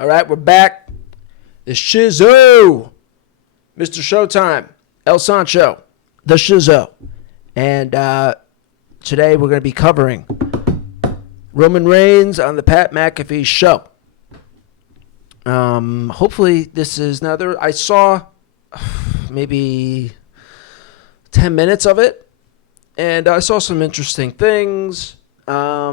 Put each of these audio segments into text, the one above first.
All right, we're back. The Shizow. Mr. Showtime. El Sancho. The Shizow. And today we're going to be covering Roman Reigns on the Pat McAfee show. Hopefully this is another. I saw maybe 10 minutes of it, and I saw some interesting things. I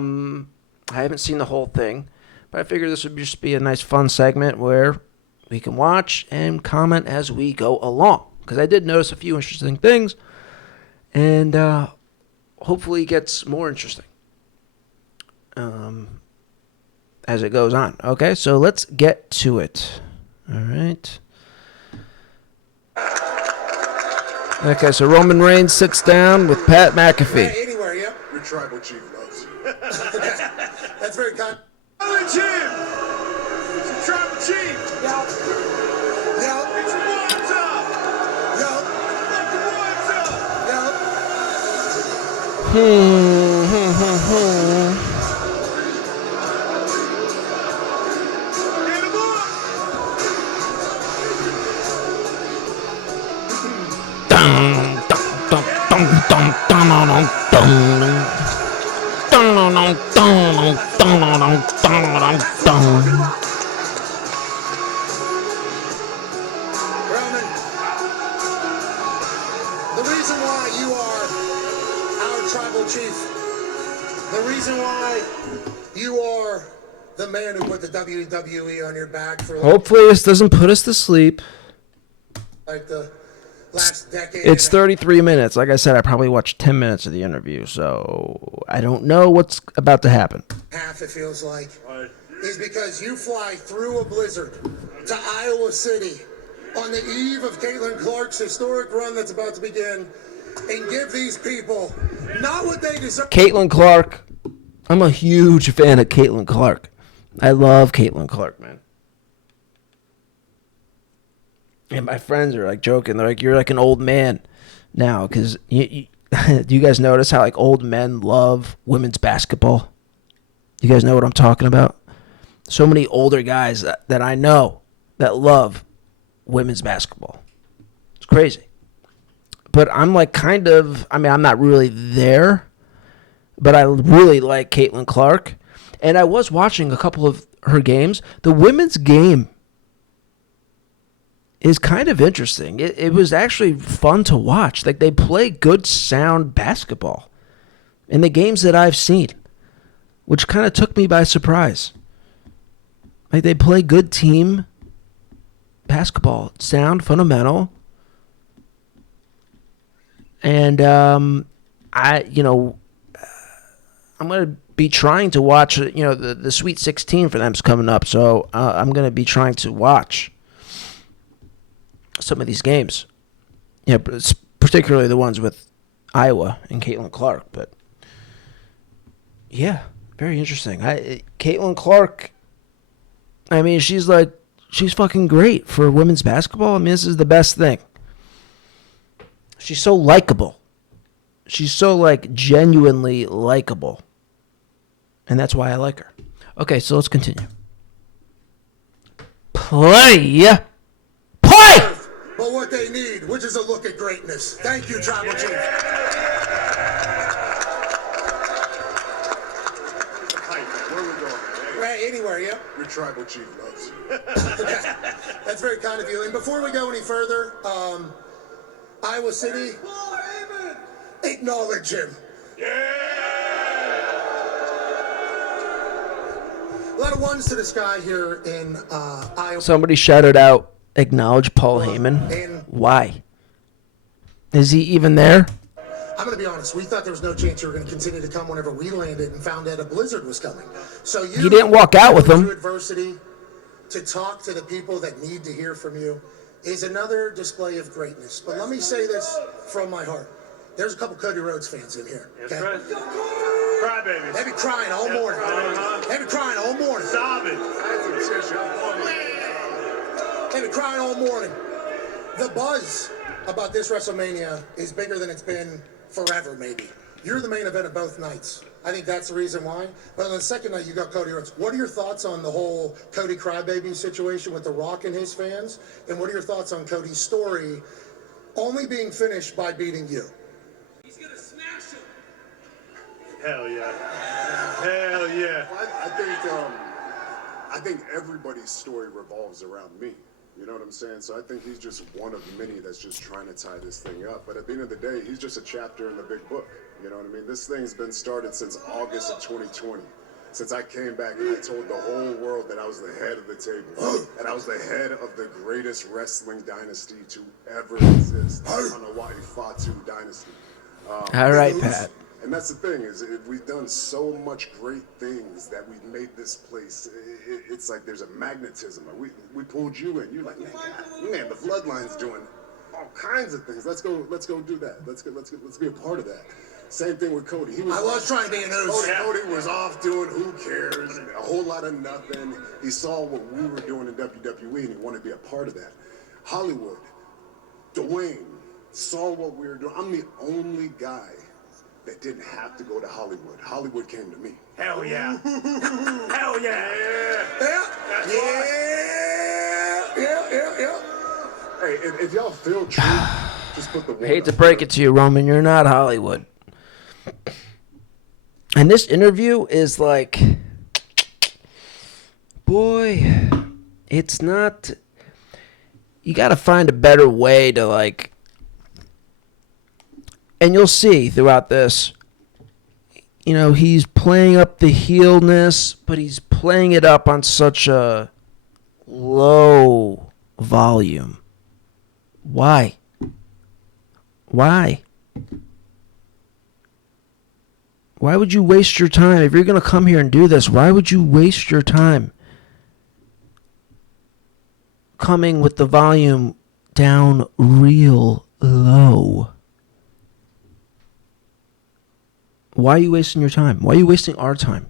haven't seen the whole thing, but I figured this would just be a nice fun segment where we can watch and comment as we go along, because I did notice a few interesting things, and hopefully it gets more interesting as it goes on. Okay, so let's get to it. All right. Okay, so Roman Reigns sits down with Pat McAfee. Hey, anywhere, yep. Your tribal chief loves you. That's very kind. Tribal chief! It's your tribal chief! Yo. It's your what's up! Yo. It's your what's up! Get him up! Roman, the reason why you are our tribal chief, the reason why you are the man who put the WWE on your back for Hopefully this doesn't put us to sleep. like the last decade. It's 33 minutes. Like I said, I probably watched 10 minutes of the interview, so I don't know what's about to happen. Half it feels like is because you fly through a blizzard to Iowa City on the eve of Caitlin Clark's historic run that's about to begin and give these people not what they deserve. Caitlin Clark. I'm a huge fan of Caitlin Clark. I love Caitlin Clark, man. And my friends are like joking. They're like, "You're like an old man now," because do you guys notice how like old men love women's basketball? You guys know what I'm talking about? So many older guys that I know that love women's basketball. It's crazy. But I'm like kind of, I mean, I'm not really there, but I really like Caitlin Clark. And I was watching a couple of her games. The women's game is kind of interesting. It was actually fun to watch. Like, they play good, sound basketball in the games that I've seen, which kind of took me by surprise. Like, they play good team basketball, sound, fundamental. And I'm going to be trying to watch, the Sweet 16 for them's coming up. So I'm going to be trying to watch some of these games. Yeah, particularly the ones with Iowa and Caitlin Clark. But yeah, very interesting. Caitlin Clark, I mean, she's fucking great for women's basketball. I mean, this is the best thing. She's so likable. She's so, like, genuinely likable. And that's why I like her. Okay, so let's continue. Play! But what they need, which is a look at greatness. Thank you, Tribal Chief. Where we going? Right, anywhere, yep. Your tribal chief loves you. That's very kind of you. And before we go any further, Iowa City, acknowledge him. A lot of ones to the sky here in Iowa. Somebody shouted out, acknowledge Paul Heyman. Why? Is he even there? I'm going to be honest. We thought there was no chance you were going to continue to come whenever we landed and found out a blizzard was coming. So you didn't walk out with them. Adversity to talk to the people that need to hear from you is another display of greatness. But let me say this from my heart. There's a couple Cody Rhodes fans in here. Okay? Cry, baby. They've been crying all morning. They've been crying all morning. Sobbing. They've been crying all morning. The buzz about this WrestleMania is bigger than it's been forever, maybe. You're the main event of both nights. I think that's the reason why. But on the second night, you got Cody Rhodes. What are your thoughts on the whole Cody Crybaby situation with The Rock and his fans? And what are your thoughts on Cody's story only being finished by beating you? He's gonna smash him. Hell yeah. Hell yeah. I think everybody's story revolves around me. You know what I'm saying? So I think he's just one of many that's just trying to tie this thing up. But at the end of the day, he's just a chapter in the big book. You know what I mean? This thing's been started since August of 2020. Since I came back and I told the whole world that I was the head of the table. And I was the head of the greatest wrestling dynasty to ever exist. The Hanawai Fatu dynasty. All right, Pat. And that's the thing, is we've done so much great things that we've made this place. It's like there's a magnetism. We pulled you in. You're like, man, the bloodline's doing all kinds of things. Let's go do that. Let's be a part of that. Same thing with Cody. I was trying to be an ooze. Cody was off doing who cares, a whole lot of nothing. He saw what we were doing in WWE and he wanted to be a part of that. Hollywood, Dwayne saw what we were doing. I'm the only guy that didn't have to go to Hollywood. Hollywood came to me. Hell yeah. Hell yeah. Yeah. Hey, if y'all feel true, just put the one I hate to up break there. it to you, Roman. You're not Hollywood. And this interview is like, boy, it's not. You got to find a better way to like. And you'll see throughout this, you know, he's playing up the heelness, but he's playing it up on such a low volume. Why? Why? Why would you waste your time? If you're going to come here and do this, why would you waste your time coming with the volume down real low? Why are you wasting your time? Why are you wasting our time?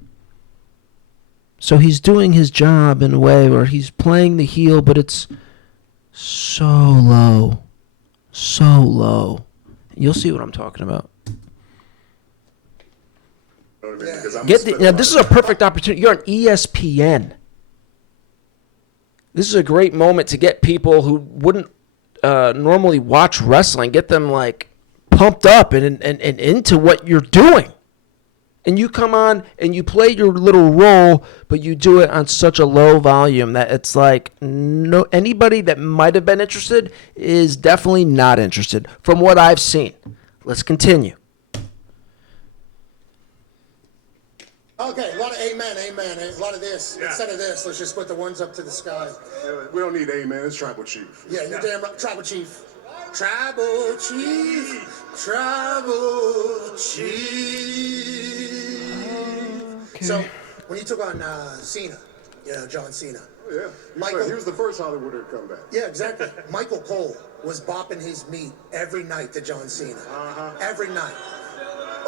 So he's doing his job in a way where he's playing the heel, but it's so low. So low. You'll see what I'm talking about. You know what I mean? Because I'm Get the, now, this is a perfect opportunity. You're on ESPN. This is a great moment to get people who wouldn't normally watch wrestling, get them like pumped up and into what you're doing. And you come on and you play your little role, but you do it on such a low volume that it's like no anybody that might have been interested is definitely not interested from what I've seen. Let's continue. Okay, a lot of amen. A lot of this. Yeah. Instead of this, let's just put the ones up to the sky. We don't need amen. It's tribal chief. Yeah, you're damn right. Tribal chief. Tribal chief. Tribal chief. Okay. So, when you took on Cena, John Cena. Yeah, Michael- he was the first Hollywooder to come back. Yeah, exactly. Michael Cole was bopping his meat every night to John Cena. Every night.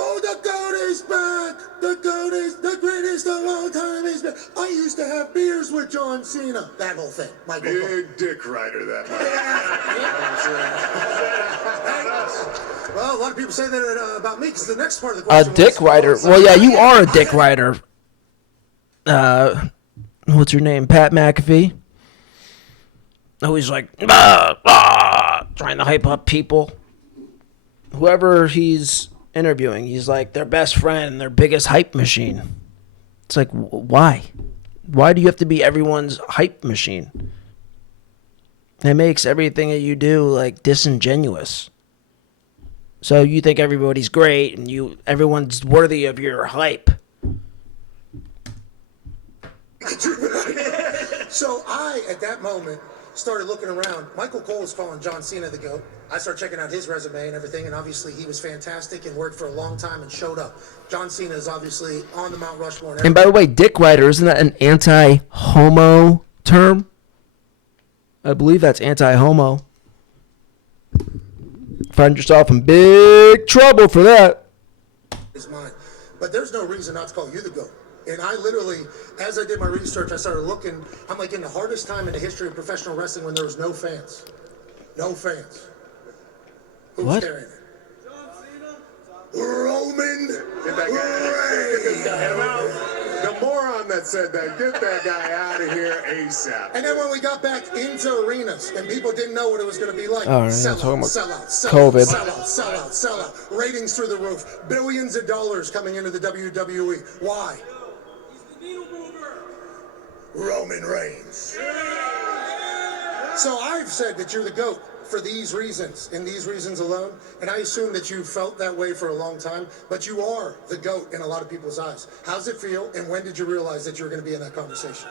Oh, the GOAT is back! The GOAT is the greatest of all time is back. I used to have beers with John Cena. That whole thing. Michael Cole. Big dick rider, that man. Well, a lot of people say that about me because the next part of the A question dick rider. Well, yeah, you are a dick rider. What's your name? Pat McAfee? Always like, trying to hype up people. Whoever he's interviewing, he's like their best friend, their biggest hype machine. It's like, why? Why do you have to be everyone's hype machine? It makes everything that you do like disingenuous. So you think everybody's great and everyone's worthy of your hype. So I, at that moment, started looking around. Michael Cole was calling John Cena the GOAT. I started checking out his resume and everything, and obviously he was fantastic and worked for a long time and showed up. John Cena is obviously on the Mount Rushmore. And by the way, dick rider, isn't that an anti-homo term? I believe that's anti-homo. Find yourself in big trouble for that. Is mine. But there's no reason not to call you the GOAT. And I literally, as I did my research, I started looking. I'm like in the hardest time in the history of professional wrestling when there was no fans. No fans. Who's What? carrying it? Roman Get that guy. Get this guy out. The moron that said that, get that guy out of here ASAP. And then when we got back into arenas and people didn't know what it was going to be like, All right, sell talking out, about sell out, sell COVID. out, sell out, sell out, sell out. Ratings through the roof. Billions of dollars coming into the WWE. Why? Roman Reigns. So I've said that you're the GOAT for these reasons, and these reasons alone, and I assume that you felt that way for a long time, but you are the GOAT in a lot of people's eyes. How's it feel, and when did you realize that you were going to be in that conversation?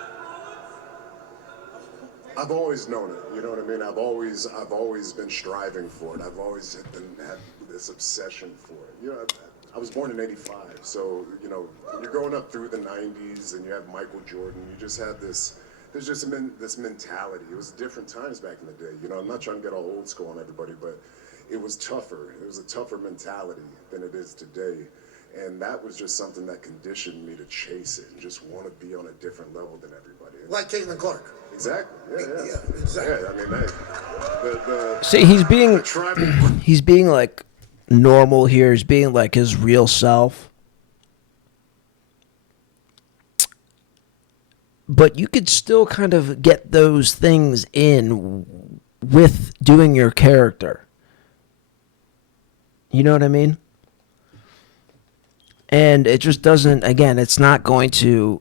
I've always known it, you know what I mean? I've always been striving for it. I've always had this obsession for it. You know, I was born in '85, so, you know, you're growing up through the '90s, and you have Michael Jordan, you just have this, there's just this mentality. It was different times back in the day. You know, I'm not trying to get all old school on everybody, but it was tougher. It was a tougher mentality than it is today. And that was just something that conditioned me to chase it and just want to be on a different level than everybody. Like Caitlin Clark. Exactly. Yeah, exactly. Yeah, I mean, See, he's being like normal here. He's being like his real self. But you could still kind of get those things in with doing your character. You know what I mean? And it just doesn't, again, it's not going to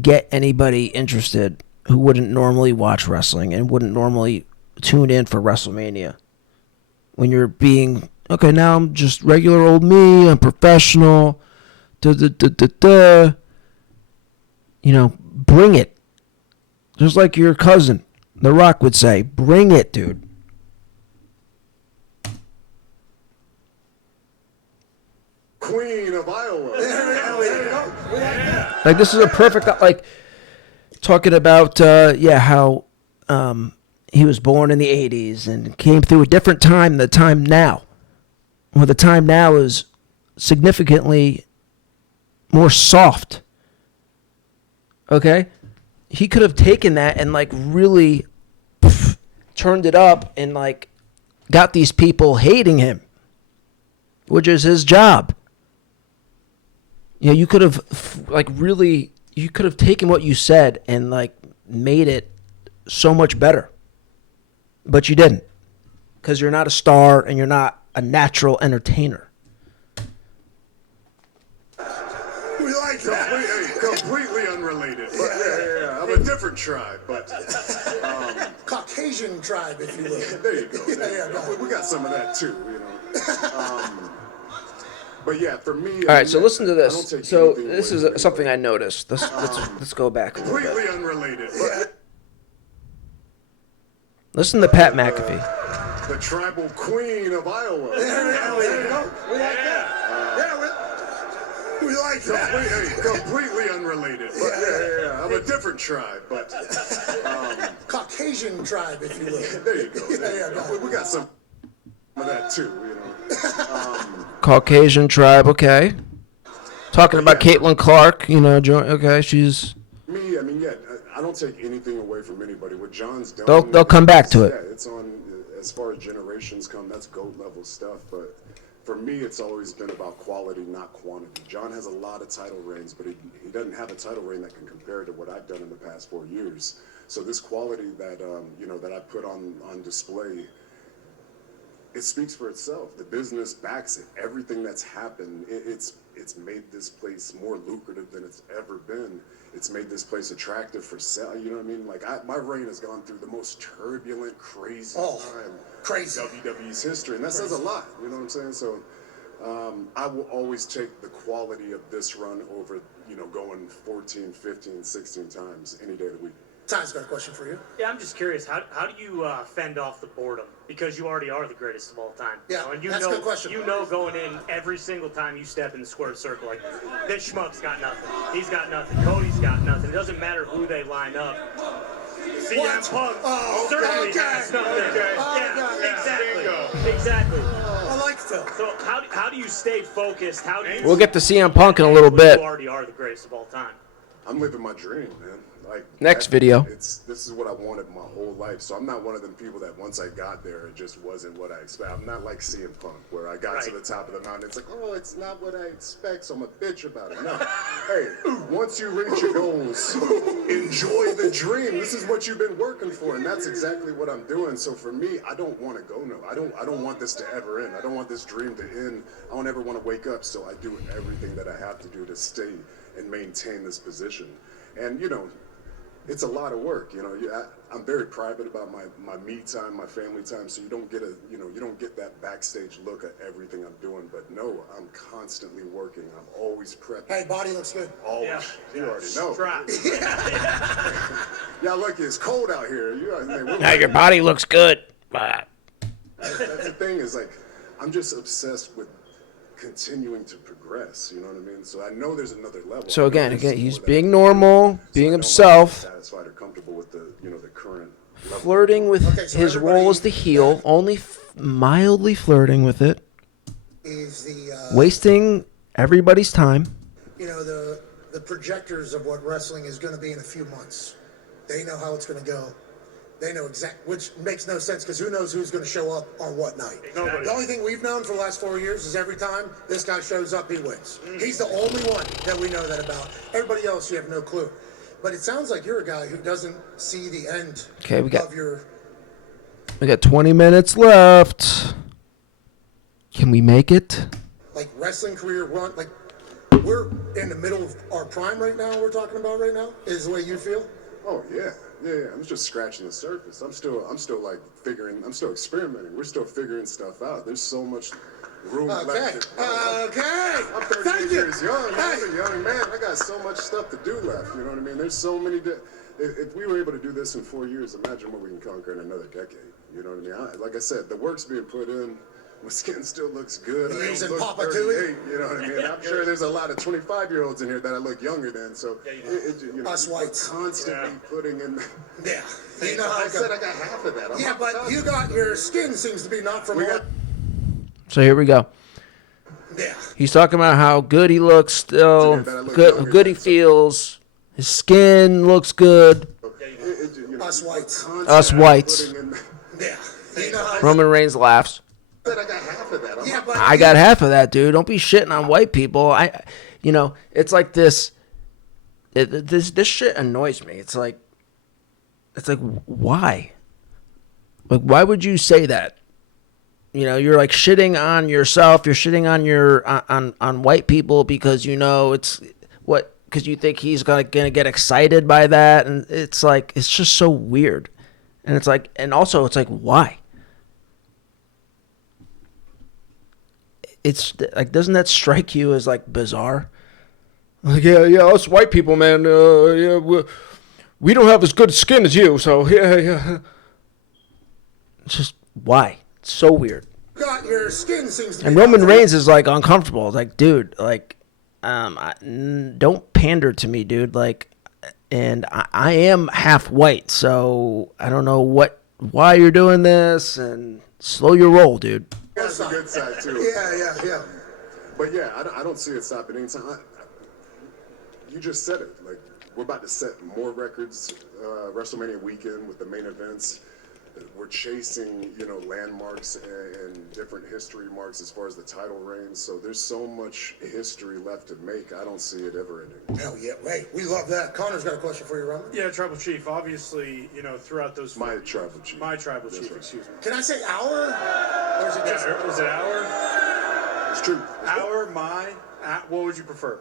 get anybody interested who wouldn't normally watch wrestling and wouldn't normally tune in for WrestleMania. When you're being, okay, now I'm just regular old me, I'm professional, You know, bring it. Just like your cousin, The Rock, would say, bring it, dude. Queen of Iowa. Like, this is a perfect, like, talking about, how he was born in the 80s and came through a different time than the time now. Well, the time now is significantly more soft. Okay? He could have taken that and, like, really turned it up and, like, got these people hating him, which is his job. You know, you could have, like, really, you could have taken what you said and, like, made it so much better. But you didn't. Because you're not a star and you're not a natural entertainer. We like that. Completely unrelated. But yeah. I'm a different tribe, but... Caucasian tribe, if you will. There you go. We got some of that, too, you know. But yeah, for me... All right, so listen to this. So this is something I noticed. Let's go back a little bit. Completely unrelated. But Listen to Pat McAfee. the tribal queen of Iowa. There you go. We like that. We like that. Completely unrelated. But yeah. I'm a different tribe, but... Caucasian tribe, if you will. There you go. We got some of that, too, you know. Caucasian tribe, okay. Talking about Caitlin Clark, you know, okay, she's... Me, I mean, yeah, I don't take anything away from anybody. What John's done... They'll come back to it. Yeah, it's on, as far as generations come, that's GOAT level stuff, but for me, it's always been about quality, not quantity. John has a lot of title reigns, but he doesn't have a title reign that can compare to what I've done in the past 4 years. So this quality that, that I put on display, it speaks for itself. The business backs it. Everything that's happened, it's made this place more lucrative than it's ever been. It's made this place attractive for sale. You know what I mean? Like, my reign has gone through the most turbulent, crazy time crazy. in WWE's history, and that says a lot. You know what I'm saying? So I will always take the quality of this run over, going 14, 15, 16 times any day of the week. Ty's got a question for you. Yeah, I'm just curious. How do you fend off the boredom? Because you already are the greatest of all time. Yeah, and that's a good question. You know going in every single time you step in the squared circle, like, this schmuck's got nothing. He's got nothing. Cody's got nothing. It doesn't matter who they line up. CM Punk certainly has nothing. Exactly. I like Phil. So how do you stay focused? How do you... We'll get to CM Punk in a little bit. You already are the greatest of all time. I'm living my dream, man. Like Next video. This is what I wanted my whole life. So I'm not one of them people that once I got there, it just wasn't what I expected. I'm not like CM Punk, where I got to the top of the mountain. It's like, oh, it's not what I expect, so I'm a bitch about it. No. Hey, once you reach your goals, enjoy the dream. This is what you've been working for, and that's exactly what I'm doing. So for me, I don't want to go no. I don't want this to ever end. I don't want this dream to end. I don't ever want to wake up. So I do everything that I have to do to stay and maintain this position. And it's a lot of work, I'm very private about my me time, my family time, so you don't get you don't get that backstage look at everything I'm doing. But no, I'm constantly working. I'm always prepping. Hey, body looks good. Always. Yeah. You already know. Yeah. Y'all lucky it's cold out here. Now your body looks good. That's the thing is like, I'm just obsessed with continuing to progress, you know what I mean? So I know there's another level. So again, he's being normal, being himself, satisfied or comfortable with the the current level. flirting with his role as the heel, only mildly flirting with it, Is the wasting everybody's time. the projectors of what wrestling is going to be in a few months. They know how it's going to go. They know which makes no sense because who knows who's going to show up on what night. Nobody. The only thing we've known for the last 4 years is every time this guy shows up, he wins. He's the only one that we know that about. Everybody else, you have no clue. But it sounds like you're a guy who doesn't see the end of your... We got 20 minutes left. Can we make it? Like wrestling career run, like we're in the middle of our prime right now. We're talking about right now is the way you feel. Oh yeah. I'm just scratching the surface. I'm still like figuring. I'm still experimenting. We're still figuring stuff out. There's so much room left. Okay. I'm 38 years young. I'm a young man. I got so much stuff to do left. You know what I mean? There's so many. If we were able to do this in 4 years, imagine what we can conquer in another decade. You know what I mean? Like I said, the work's being put in. My skin still looks good. You're using look Papa 38, you know what I mean? I'm sure there's a lot of 25-year-olds in here that I look younger than. So, Us whites. Constantly putting in. Yeah. You know how I said I got half of that. but you got your skin seems to be not from. So here we go. Yeah. He's talking about how good he looks still, good he feels. His skin looks good. Us whites. Us whites. Yeah. You know how Roman Reigns laughs. I got half of that. I got half of that, dude. Don't be shitting on white people. It's like this. This shit annoys me. It's like, why? Like, why would you say that? You're like shitting on yourself. You're shitting on on white people because it's because you think he's gonna get excited by that, and it's like it's just so weird, and it's like, and also it's like why? It's like, doesn't that strike you as like bizarre? Like, yeah, us white people, man, we don't have as good skin as you, so yeah. It's just why? It's so weird. got your skin seems to be. And Roman Reigns is like uncomfortable. It's like, dude, like, don't pander to me, dude. Like, and I am half white, so I don't know why you're doing this, and slow your roll, dude. That's the good side too. Yeah. But yeah, I don't see it stopping anytime. You just said it. Like, we're about to set more records WrestleMania weekend with the main events. We're chasing, landmarks and different history marks as far as the title reigns. So there's so much history left to make. I don't see it ever ending. Hell yeah. Hey, we love that. Connor's got a question for you, Roman. Yeah, Tribal Chief. Obviously, throughout those... My Tribal Chief. My Tribal Chief, right. Excuse me. Can I say our? Or is it just... Yeah, is it our? It's true. Our, my, what would you prefer?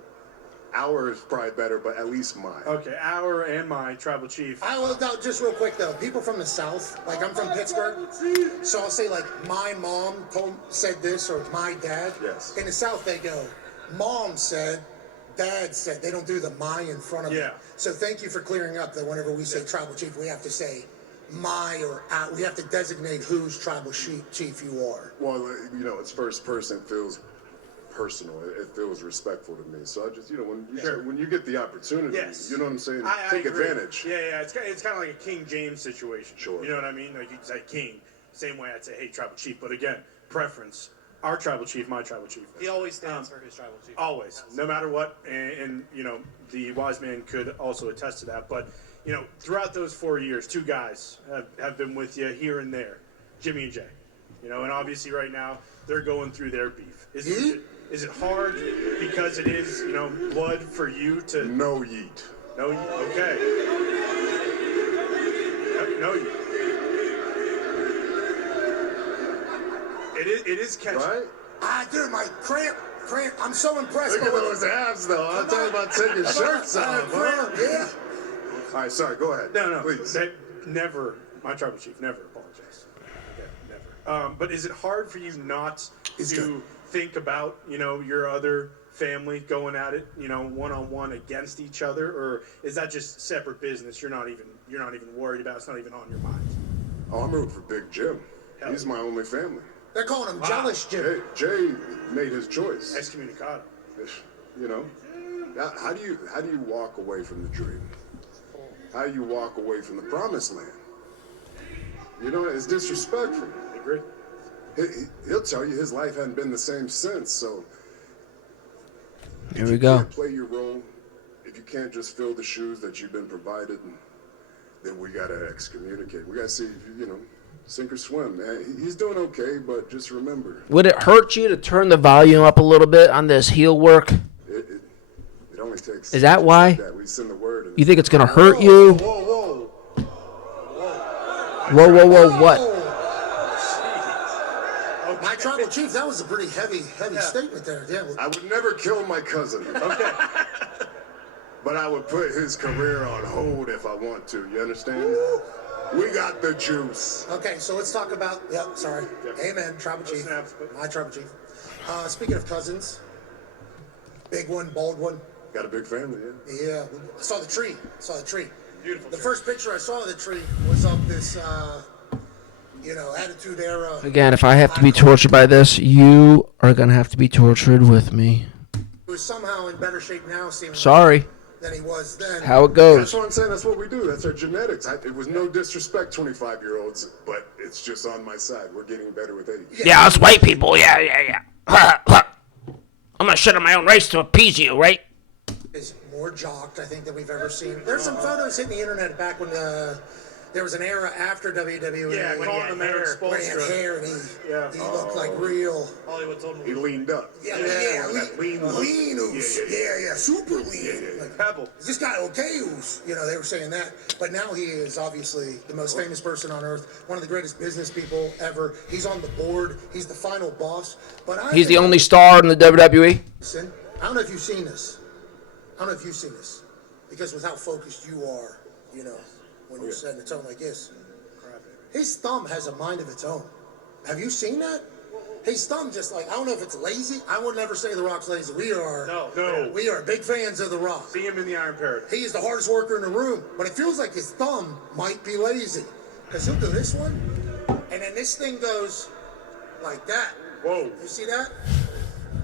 Our is probably better, but at least mine. Okay, our and my Tribal Chief. I will, just real quick though, people from the South, like I'm from Pittsburgh, so I'll say like my mom said this or my dad. Yes. In the South they go, mom said, dad said. They don't do the my in front of it. Yeah. So thank you for clearing up that whenever we say Tribal Chief, we have to say my or we have to designate whose Tribal Chief you are. Well, it's first person, feels personal. It feels respectful to me. So I just, when you get the opportunity, Yes. you know what I'm saying? I Take agree. advantage. Yeah. It's kind of like a King James situation. Sure. You know what I mean? Like you say King, same way I'd say, hey, Tribal Chief. But again, preference. Our Tribal Chief, my Tribal Chief. He always stands for his Tribal Chief. Always, no matter what. And the wise man could also attest to that. But you know, throughout those 4 years, two guys have been with you here and there, Jimmy and Jay. You know, and obviously right now they're going through their beef. Is it hard because it is, you know, blood for you to... No yeet. No, okay. No yeet. It is catchy. Right? Dude, my cramp. I'm so impressed. Look at those abs, though. I'm talking about taking shirts off. Huh? Yeah. All right, sorry. Go ahead. No, please. Never. My tribal chief never apologized. Yeah, never. But is it hard for you not to think about, you know, your other family going at it, you know, one-on-one against each other, or is that just separate business? You're not even worried about. It's not even on your mind. Oh, I'm rooting for Big Jim. He's my only family. They're calling him Jealous Jim. Jay made his choice. Excommunicado. You know, how do you walk away from the dream? How do you walk away from the promised land? You know, it's disrespectful. I agree. He'll tell you his life hadn't been the same since. So Here we go. Can't play your role. If you can't just fill the shoes that you've been provided, then we gotta excommunicate. We gotta see, you know, sink or swim. Man, he's doing okay, but just remember. Would it hurt you to turn the volume up a little bit on this heel work? It only takes. Is that why? That we send the word. You think it's gonna hurt you? Whoa! Whoa! What? My tribal chief, that was a pretty heavy statement there. Yeah. I would never kill my cousin. Okay. But I would put his career on hold if I want to. You understand? We got the juice. Okay, so let's talk about. Yep, sorry. Amen, tribal chief. My tribal chief. Speaking of cousins, big one, bald one. Got a big family, yeah. Yeah, I saw the tree. Beautiful. The first picture I saw of the tree was of this, Attitude Era. Again, if I have to be tortured by this, you are gonna have to be tortured with me. He was somehow in better shape now, seemingly. Sorry. Than he was then. How it goes. That's what I'm saying. That's what we do. That's our genetics. It was no disrespect, 25-year-olds, but it's just on my side. We're getting better with age. Yeah, us white people. Yeah. I'm gonna shut on my own race to appease you, right? Is more jocked, I think, than we've ever seen. There's some photos hitting the internet back when there was an era after WWE. Yeah, calling him Eric when he had Spoelstra. hair and he looked like real. Hollywood told me. He leaned up. Yeah, lean super lean. Like, Pebble. is this guy okay? They were saying that. But now he is obviously the most famous person on earth, one of the greatest business people ever. He's on the board. He's the final boss. But He's the only star in the WWE. Listen, I don't know if you've seen this. Because with how focused you are, when you're setting a tone like this, his thumb has a mind of its own. Have you seen that? His thumb just I don't know if it's lazy. I would never say The Rock's lazy. We are big fans of The Rock. See him in the Iron Paradise. He is the hardest worker in the room, but it feels like his thumb might be lazy. Because he'll do this one, and then this thing goes like that. Whoa. You see that?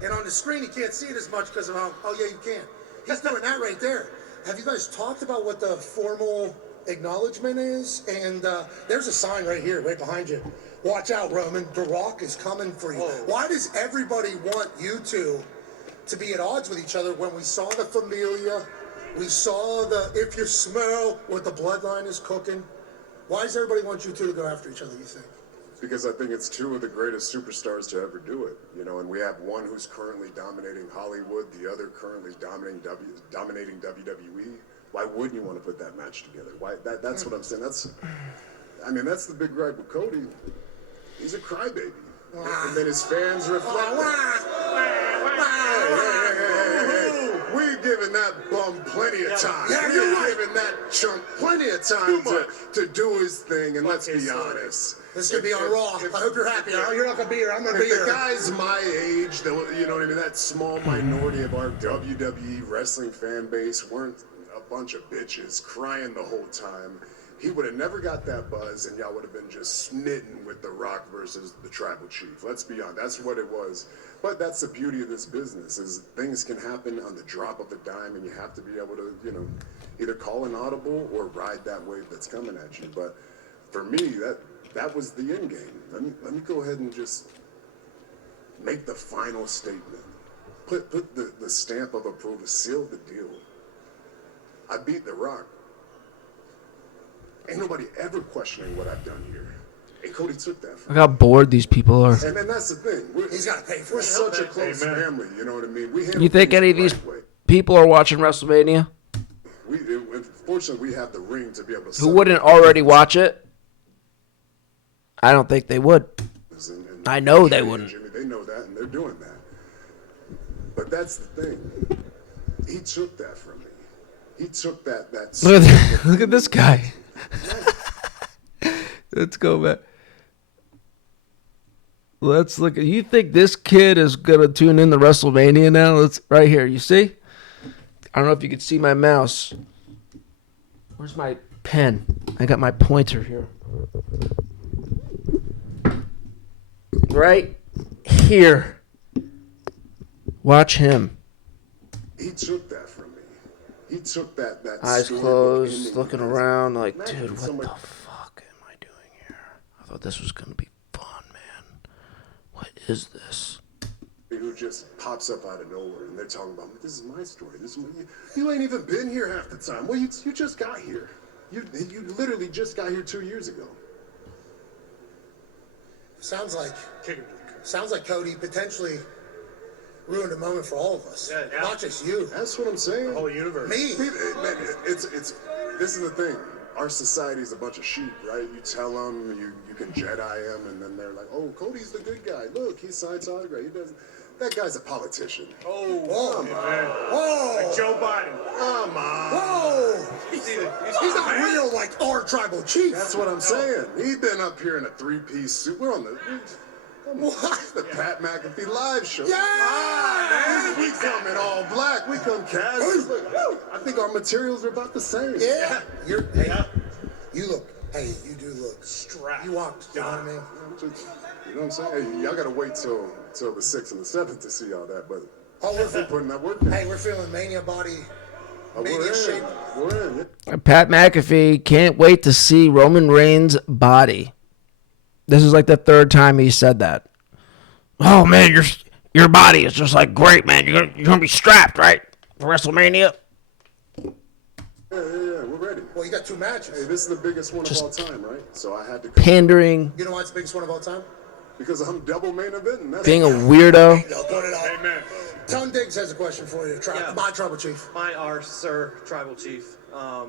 And on the screen, you can't see it as much because of how, you can. He's doing that right there. Have you guys talked about what the formal acknowledgement is? And there's a sign right here, right behind you. Watch out, Roman. The Rock is coming for you. Whoa. Why does everybody want you two to be at odds with each other when we saw the Familia, we saw the if you smell what the bloodline is cooking? Why does everybody want you two to go after each other, you think? Because I think it's two of the greatest superstars to ever do it, and we have one who's currently dominating Hollywood, the other currently dominating WWE. Why wouldn't you want to put that match together? That's what I'm saying. That's the big gripe with Cody. He's a crybaby, and then his fans reflect We're giving that bum plenty of time. We're giving that chump plenty of time to do his thing, and let's be honest. This could be on Raw. I hope you're happy. You're not going to be here. I'm going to be here. If the guys my age, that small minority of our WWE wrestling fan base weren't a bunch of bitches crying the whole time, he would have never got that buzz, and y'all would have been just smitten with The Rock versus the Tribal Chief. Let's be honest. That's what it was. But that's the beauty of this business, is things can happen on the drop of a dime, and you have to be able to, either call an audible or ride that wave that's coming at you. But for me, that was the end game. Let me go ahead and just make the final statement. Put the stamp of approval, seal the deal. I beat The Rock. Ain't nobody ever questioning what I've done here. And Cody took that from Look how bored these people are. And that's the thing. He's got to pay for We're it. such a close family, you know what I mean? We You think any of these people are watching WrestleMania? Fortunately, we have the ring to be able to. Who wouldn't already watch it? I don't think they would. And I know they wouldn't. Jimmy, they know that, and they're doing that. But that's the thing. He took that from me. He took that. Look at this guy. Let's go back. Let's look at. You think this kid is gonna tune in to WrestleMania now? Let's right here. You see? I don't know if you can see my mouse. Where's my pen? I got my pointer here. Right here. Watch him. He took that from me. He took that. Eyes closed, looking around like, dude, what the fuck am I doing here? I thought this was gonna be fun, man. What is this? Who just pops up out of nowhere, and they're talking about, this is my story. This is you ain't even been here half the time. Well, you just got here. You literally just got here 2 years ago. Sounds like Cody potentially ruined a moment for all of us. Yeah. Not just you. That's what I'm saying. The whole universe. Me. It's this is the thing. Our society is a bunch of sheep, right? You tell them, you can Jedi them, and then they're like, oh, Cody's the good guy. Look, he signs autograph. He doesn't. That guy's a politician. Whoa. Man. Whoa. Like Joe Biden. Come on. Whoa. He's not real like our tribal chief. That's what I'm saying. He's been up here in a three-piece suit. We're on the. What? The Pat MacAfee live show. Yeah. We come in all black. We come casual. Look, I think our materials are about the same. Yeah. You do look Strapped. You walked. You know what I mean? You know what I'm saying? Hey, y'all gotta wait till the 6th and the 7th to see all that, but Oh, we're putting that work in. Hey, we're feeling mania body. We're Mania in. shape. We're in. Yeah. Pat McAfee can't wait to see Roman Reigns' body. This is like the third time he said that. Oh man, your body is just like great, man. You're gonna be strapped, right, for WrestleMania. Yeah, we're ready. Well, you got 2 matches. Hey, this is the biggest one of all time, right? So I had to. Pandering, You know why it's the biggest one of all time? Because I'm double main eventing. That's being a weirdo. No, put it on. Amen. Ton Diggs has a question for you. Yeah. My tribal chief. My sir, tribal chief.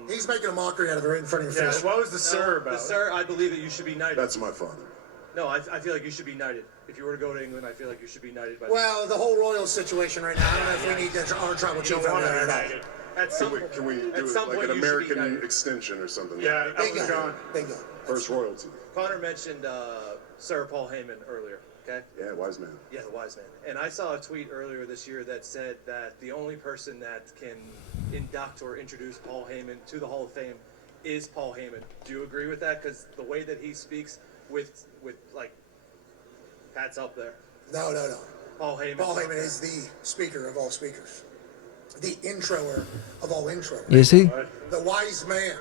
He's making a mockery out of it right in front of your Yeah, face. what was the sir about? The sir, I believe that you should be knighted. That's my father. No, I feel like you should be knighted. If you were to go to England, I feel like you should be knighted by. Well, the whole royal situation right now, I don't know if we need our tribal You chief don't out want to there be at all. united. At some, Can we do at it some like point an you should be American knighted. extension or something? Yeah, Elton Bingo. John. Bingo. First royalty. Connor mentioned Sir Paul Heyman earlier. Okay. Yeah, wise man. Yeah, the wise man. And I saw a tweet earlier this year that said that the only person that can induct or introduce Paul Heyman to the Hall of Fame is Paul Heyman. Do you agree with that? Because the way that he speaks with like, Pat's up there. No. Paul Heyman. Paul Heyman is the speaker of all speakers. The introer of all intros. Is he? The wise man.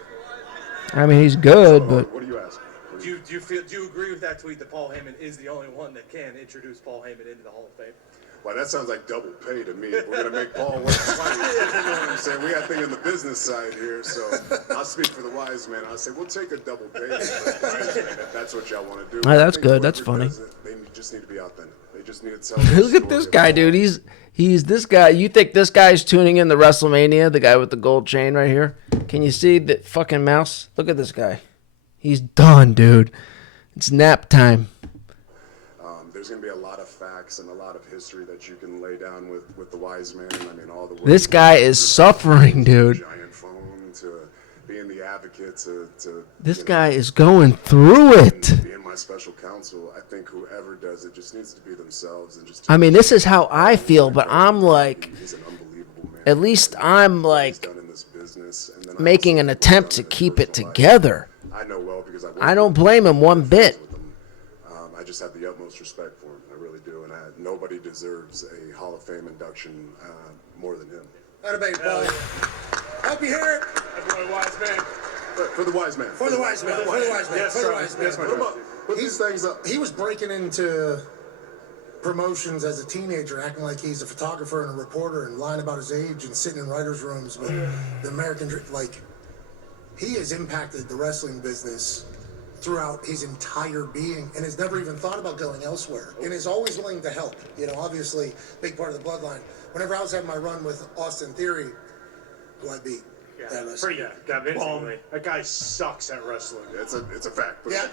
I mean, he's good, but What do you ask? Do you agree with that tweet that Paul Heyman is the only one that can introduce Paul Heyman into the Hall of Fame? Well, that sounds like double pay to me. If we're gonna make Paul work twice, you know what I'm saying? We got thing in the business side here, so I'll speak for the wise man. I'll say we'll take a double pay if that's what y'all want to do. Oh, that's I think good. That's whoever funny. does it, they just need to be authentic. They just need to tell. their look at this story guy, of all. dude. He's this guy. You think this guy's tuning in to WrestleMania? The guy with the gold chain right here. Can you see the fucking mouse? Look at this guy. He's done, dude. It's nap time. There's going to be a lot of facts and a lot of history that you can lay down with the wise man. I mean, all the way This guy is suffering, dude. Giant phone to being the advocate to This guy is going through it. being my special counsel. I think whoever does it just needs to be themselves and just. I mean, this is how I feel, but I'm like, He's an unbelievable man. at least I'm He's like done in this business, and then I making also an know attempt what's to done in keep his it personal life. together. I know well because I don't blame him one bit. with him. I just have the utmost respect for him. I really do, and nobody deserves a Hall of Fame induction more than him. That debate, Paul. Hope you hear it. That boy, wise man. For the wise man. For the wise man. For the wise man. Yes, For the sir. wise man. Yes, my Put 'em friend. up. Put these things up. He was breaking into promotions as a teenager, acting like he's a photographer and a reporter and lying about his age and sitting in writers' rooms with the American, like, he has impacted the wrestling business throughout his entire being and has never even thought about going elsewhere and is always willing to help. You know, obviously, big part of the bloodline. Whenever I was having my run with Austin Theory, who I beat, Yeah, pretty good. Convincingly. That guy sucks at wrestling. It's a fact. Yeah.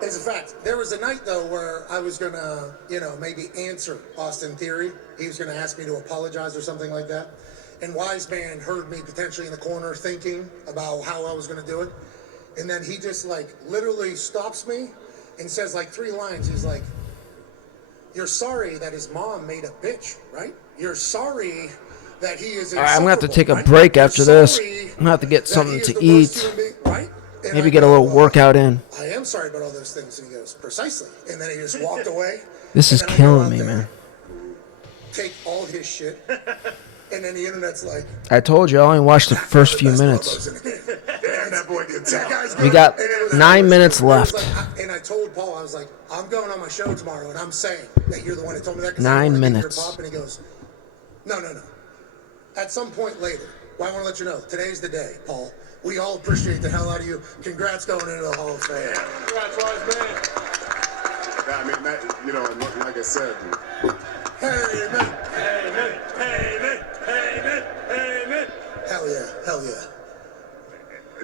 It's a fact. There was a night, though, where I was going to, maybe answer Austin Theory. He was going to ask me to apologize or something like that. And Wise Man heard me potentially in the corner thinking about how I was going to do it. And then he just, literally stops me and says, 3 lines. He's like, "You're sorry that his mom made a bitch, right? You're sorry that he is All right, I'm going to have to take a right? break You're after this. sorry I'm going to have to get that something he is to the worst eat. human being," right? And Maybe I get a go, little workout in. "I am sorry about all those things." And he goes, "Precisely." And then he just walked away. This is And then I go killing out me, there, man. Take all his shit. And then the internet's like, I told you, I only watched the first few minutes. Damn, that boy can tell. We got 9 minutes left. And I told Paul, I was like, "I'm going on my show tomorrow, and I'm saying that you're the one that told me that." 9 minutes. Pop. And he goes, No. At some point later, well, I want to let you know, today's the day, Paul. We all appreciate the hell out of you. Congrats going into the Hall of Fame. Congrats, Wise Man. Yeah, I mean, and like I said, Amen. Amen. Amen. Amen. Amen. Hell yeah.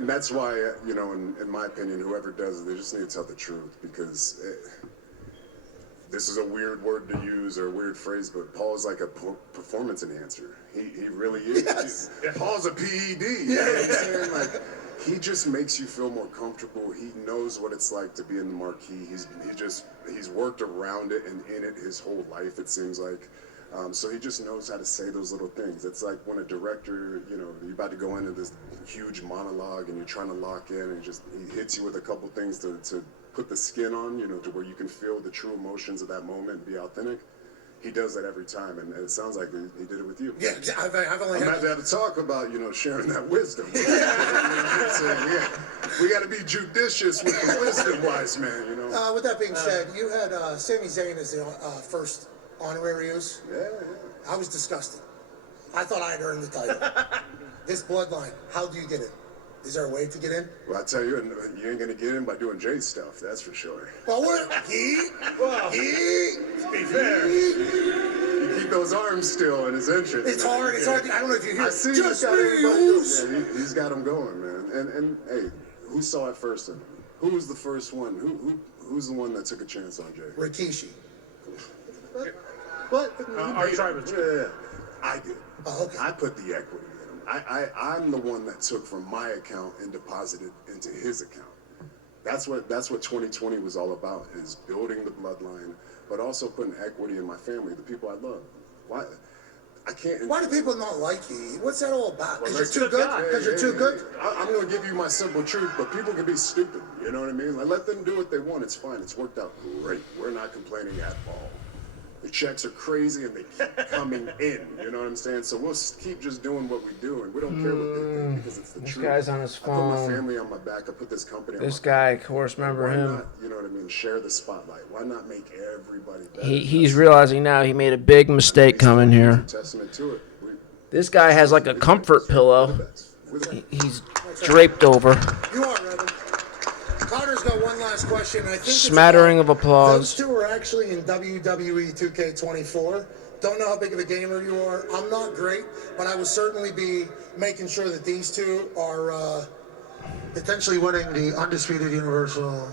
and that's why, in my opinion, whoever does it, they just need to tell the truth, because this is a weird word to use or a weird phrase, but Paul is like a performance enhancer. He really is. Yes. Paul's a PED. You know what I'm saying? Like, he just makes you feel more comfortable. He knows what it's like to be in the marquee. He's worked around it and in it his whole life, it seems like. So he just knows how to say those little things. It's like when a director, you're about to go into this huge monologue and you're trying to lock in, and he hits you with a couple things to put the skin on, to where you can feel the true emotions of that moment and be authentic. He does that every time, and it sounds like he did it with you. Yeah, I've only I'm had... about to have to talk about, sharing that wisdom. So, yeah, we got to be judicious with the wisdom, Wise Man, with that being said, you had Sami Zayn as the first honorary use. Yeah. I was disgusted. I thought I had earned the title. This bloodline, how do you get in? Is there a way to get in? Well, I tell you, you ain't going to get in by doing Jay's stuff, that's for sure. Well, what? Let's be fair. You keep those arms still in his entrance. It's hard. It's hard. I don't know if you hear. I see Just he's got everybody use. going. Yeah, he's got him going, man. And hey, who saw it first? Who was the first one? Who's the one that took a chance on Jay? Rikishi. What? Our tribe was Yeah, I did. Oh, okay. I put the equity in him. I'm the one that took from my account and deposited into his account. That's what 2020 was all about, is building the bloodline, but also putting equity in my family, the people I love. Why? I can't. Why do people not like you? What's that all about? Because Well, you're too good? Because you're too good? I'm going to give you my simple truth, but people can be stupid. You know what I mean? Like, let them do what they want. It's fine. It's worked out great. We're not complaining at all. The checks are crazy and they keep coming in. You know what I'm saying? So we'll keep just doing what we do, and we don't care what they think, because it's the This truth. guy's on his I put my phone. family on my back. I put this company on This my guy, back. of course, remember Why him. not, you know what I mean, share the spotlight? Why not make everybody better? He's realizing now he made a big mistake coming here. Testament to it. This guy has like a comfort pillow. He's draped over. You are, Reverend. Connor's got one last question. I think Smattering of applause. Those two are actually in WWE 2K24. Don't know how big of a gamer you are. I'm not great, but I will certainly be making sure that these two are potentially winning the undisputed Universal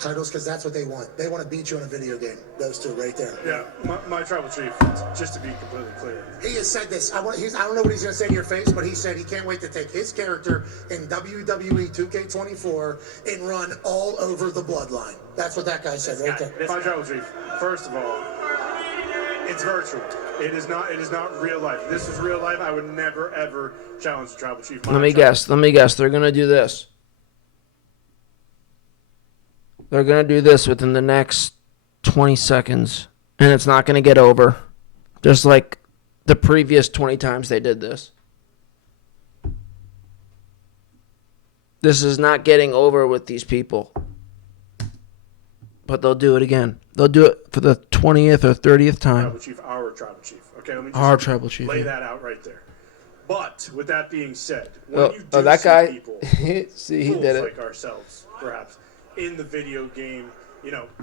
titles, because that's what they want. They want to beat you in a video game. Those two right there. Yeah, my tribal chief, just to be completely clear. He has said this. I don't know what he's going to say to your face, but he said he can't wait to take his character in WWE 2K24 and run all over the bloodline. That's what that guy said right there. My tribal chief, first of all, it's virtual. It is not real life. If this was real life, I would never, ever challenge the tribal chief. Let me guess. They're going to do this. They're going to do this within the next 20 seconds. And it's not going to get over. Just like the previous 20 times they did this. This is not getting over with these people. But they'll do it again. They'll do it for the 20th or 30th time. Tribal chief, our tribal chief. Okay, let me Our tribal chief, lay yeah. that out right there. But with that being said, when you do that see guy. people, See, he fools did it. like ourselves, perhaps, in the video game,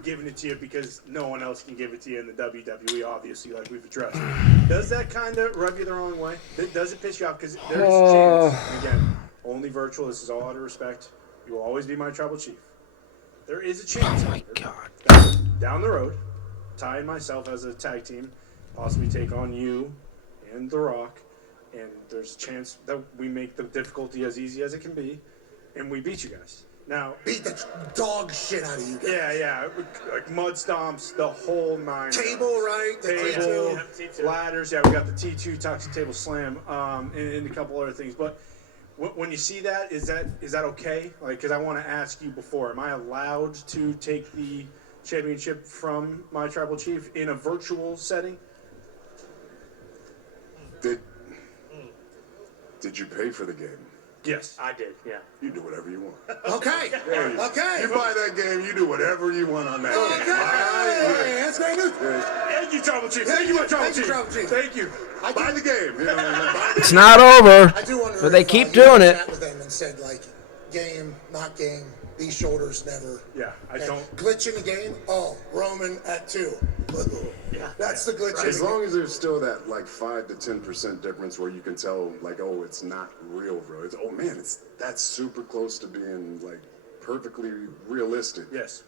giving it to you because no one else can give it to you in the WWE, obviously, like we've addressed. Does that kind of rub you the wrong way? Does it piss you off? Because there is a chance, and again, only virtual, this is all out of respect, you will always be my tribal chief. There is a chance. Oh my God. Down the road, Ty and myself as a tag team possibly take on you and The Rock, and there's a chance that we make the difficulty as easy as it can be, and we beat you guys. Now, Beat the dog shit out of you guys. yeah, like mud stomps, the whole nine. Table, right? The Table, T2. ladders. Yeah, we got the T2 toxic table slam, and a couple other things. But when you see that, is that okay? Like, because I want to ask you before, am I allowed to take the championship from my tribal chief in a virtual setting? Did you pay for the game? Yes. I did, yeah. You do whatever you want. Okay. Okay. You buy that game, you do whatever you want on that game. Okay. That's great news. Thank you, tribal chief. Thank you, my tribal Thank you, chief. tribal chief. Thank you. Buy the game. You know, buy the It's not over. I do wonder But they if, keep you doing it. Chat with them and said like, game, not game. These shoulders never. Yeah, I And don't. glitch in the game. Oh, Roman at 2. Yeah. That's the glitch. in As the game. long as there's still that like 5 to 10% difference where you can tell like, oh, it's not real. It's, oh man, that's super close to being like perfectly realistic. Yes.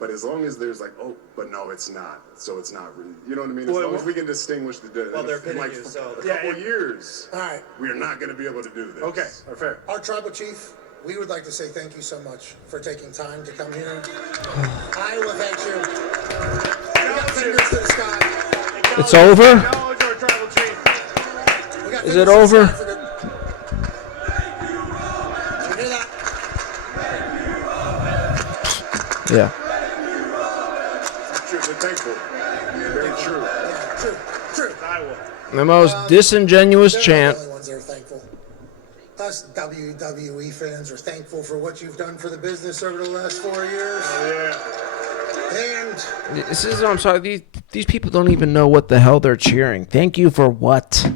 But as long as there's like, oh, but no, it's not. So it's not really. You know what I mean? As long as we can distinguish the difference. Well, they're pitting like you, so- a couple years. All right. We are not going to be able to do this. Okay, fair. Our tribal chief, we would like to say thank you so much for taking time to come here. I will thank you. We got fingers to the sky. It's over? Acknowledge our tribal chief. We got Is fingers it to the over? sky for the- You hear that? Yeah. True, they're thankful. Very true. Yeah, true. I will. The most disingenuous They're chant. not the only ones that are thankful. Us WWE fans are thankful for what you've done for the business over the last 4 years. Yeah. And This is, I'm sorry, these people don't even know what the hell they're cheering. Thank you for what?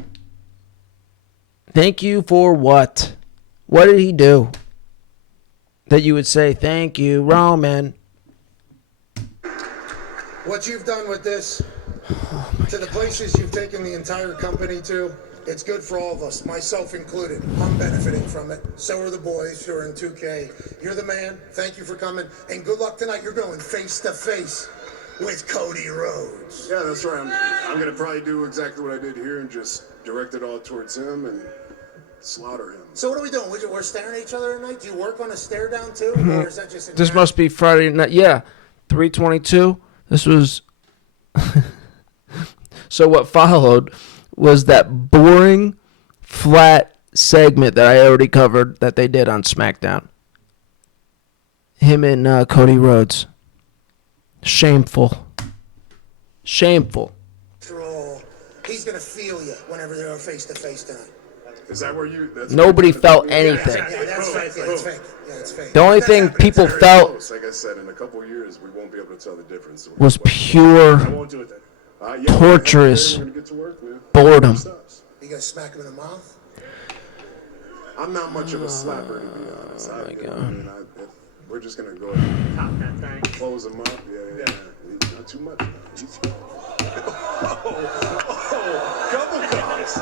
Thank you for what? What did he do? That you would say, thank you, Roman. what you've done with this, to the places you've taken the entire company to, it's good for all of us, myself included. I'm benefiting from it. So are the boys who are in 2K. You're the man. Thank you for coming. And good luck tonight. You're going face to face with Cody Rhodes. Yeah, that's right. I'm going to probably do exactly what I did here and just direct it all towards him and slaughter him. So what are we doing? We're staring at each other tonight? Do you work on a stare down too? Or is that just This must be Friday night. Yeah, 3:22. This was. So what followed was that boring, flat segment that I already covered that they did on SmackDown. Him and Cody Rhodes. Shameful. Shameful. He's going to feel you whenever they're face to face tonight. Is that where you... That's Nobody where felt you- anything. Yeah, that's fake. Yeah, it's fake. Yeah, it's fake. The only thing people Very felt close. Like I said, in a couple of years, we won't be able to tell the difference. was I pure won't do it then. Yeah, torturous we're gonna get to work, man. boredom. You going to smack him in the mouth? I'm not much of a slapper, to be honest. my God. I mean, we're just gonna go ahead and Top that thing. close him up. Yeah. Not too much. Couple cocks.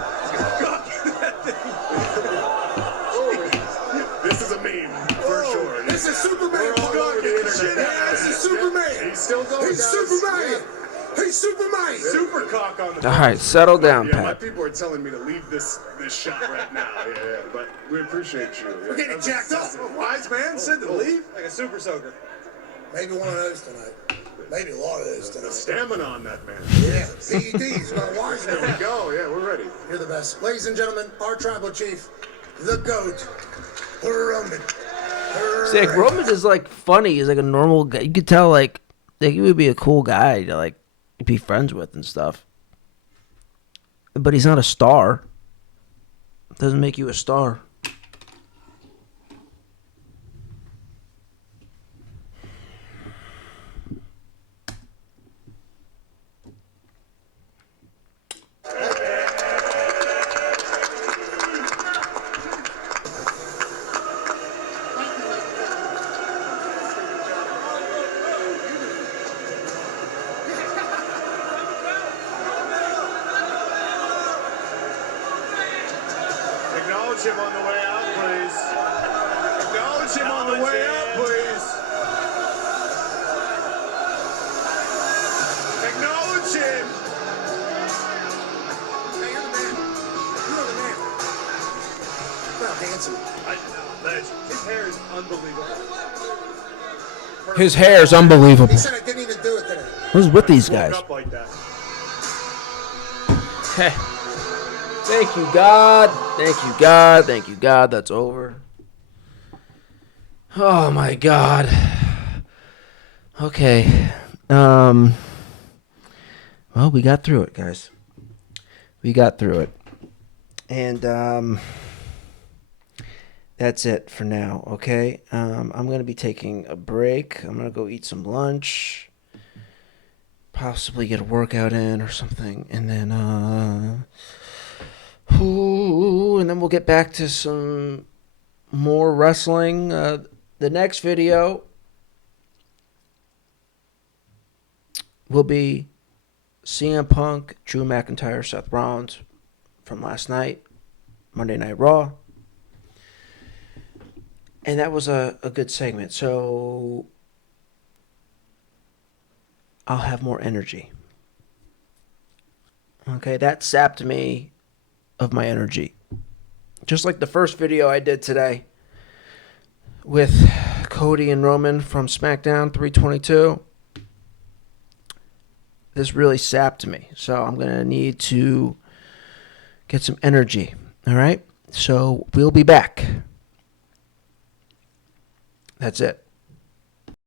This is a meme for sure. This is Superman. We're all over the internet. Yeah, this is Superman. He's still going, He's guys. Superman. He's Superman. Super cock on the All right, settle down, Yeah, my Pat. people are telling me to leave this shot right now. Yeah, but we appreciate you. Yeah. We're getting jacked up. wise man said to leave. Like a super soaker. Maybe one of those tonight. Maybe a lot of those The tonight. stamina on that man. Yeah, PEDs, got wise There we now. go. Yeah, we're ready. You're the best. Ladies and gentlemen, our tribal chief, the GOAT, Roman. See, like, Roman is like funny. He's like a normal guy. You could tell like he would be a cool guy to like be friends with and stuff. But he's not a star. Doesn't make you a star. Acknowledge him on the way out, please. Acknowledge him on the way out, please. Acknowledge him. Hey, you're the man. You're the man. Well, handsome. His hair is unbelievable. His hair is unbelievable. He said I didn't even do it today. Who's with these guys? Woke up like that. Hey. Thank you, God. Thank you, God. Thank you, God. That's over. Oh, my God. Okay. Well, we got through it, guys. We got through it. And, that's it for now, okay? I'm going to be taking a break. I'm going to go eat some lunch. Possibly get a workout in or something. And then, and then we'll get back to some more wrestling. The next video will be CM Punk, Drew McIntyre, Seth Rollins from last night, Monday Night Raw. And that was a good segment. So I'll have more energy. Okay, that sapped me of my energy. Just like the first video I did today with Cody and Roman from SmackDown 322. This really sapped me. So I'm going to need to get some energy. All right? So we'll be back. That's it.